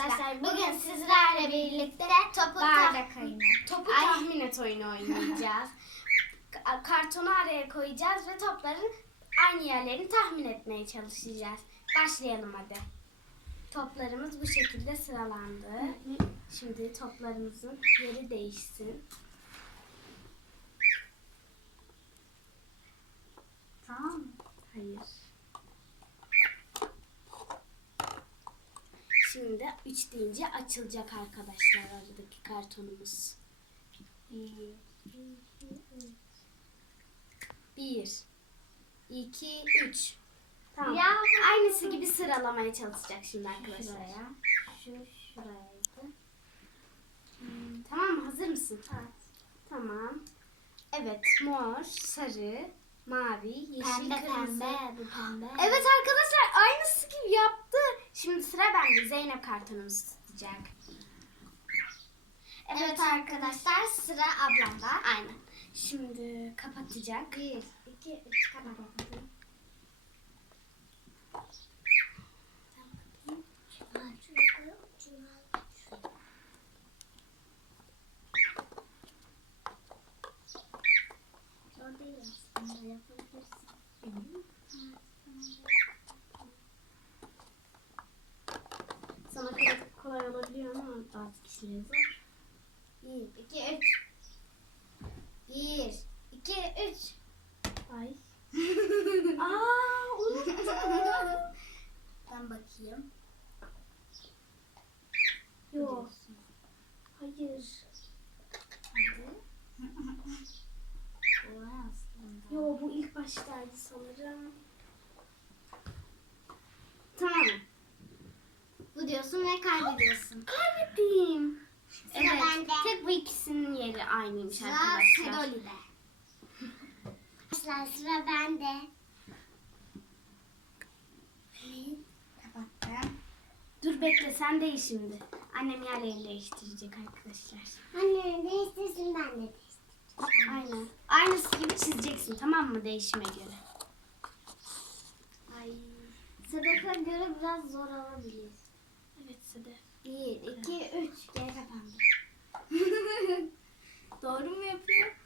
arkadaşlar bugün sizlerle birlikte Topu bardak oyunu. Topu Ay. tahmin et oyunu oynayacağız. Ka- Kartonu araya koyacağız ve topların aynı yerlerini tahmin etmeye çalışacağız. Başlayalım hadi. Toplarımız bu şekilde sıralandı. Şimdi toplarımızın yeri değişsin. Tamam? Hayır. Şimdi 3 deyince açılacak arkadaşlar aradaki kartonumuz. Bir, iki, üç. 1 2 3 Tamam. Ya. Aynısı gibi sıralamaya çalışacak şimdi arkadaşlar. Şuraya. Şu şuraydı. Hmm, Tamam mı? Hazır mısın? Evet. Tamam. Evet, mor, sarı, mavi, yeşil, Pembe kırmızı. pembe. Bu pembe. Evet arkadaşlar aynısı gibi yaptı. Şimdi sıra bende. Zeynep kartonumuzu tutacak. Evet arkadaşlar sıra ablamda. Aynen. Şimdi kapatacak. Bir, iki, üç kapat. Bazı kişilere zor. Bir, iki, üç. Bir, iki, üç. Ay. Aa, unuttum. Ben bakayım. Yok. Hayır. Hadi. Kolay aslında. Yo bu ilk baştaydı sanırım. Tamam. Bu diyorsun ve kaybediyorsun. Kaybettim. Sıra Evet. bende. Tek bu ikisinin yeri aynıymış Sıra arkadaşlar. Sedoli'de. Arkadaşlar sıra bende. Kapattım. Dur bekle sen değil şimdi. Annem yerlerini değiştirecek arkadaşlar. Anne değiştirsin ben de değiştireceğim. Aynen. Aynısı gibi çizeceksin tamam mı değişime göre. Ay. Sedef'e göre biraz zor olabilir. Evet Sedef. Bir, iki, üç. Geri kapandı. Doğru mu yapıyor?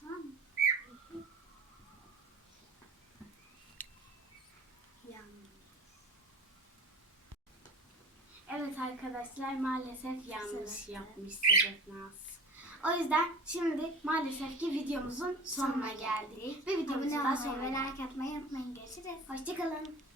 Tamam mı? Evet arkadaşlar maalesef yanlış yapmış Sedef Naz. O yüzden şimdi maalesef ki videomuzun sonuna geldik. Ve videomuzun Abone da sonuna like atmayı unutmayın. Görüşürüz. Hoşçakalın.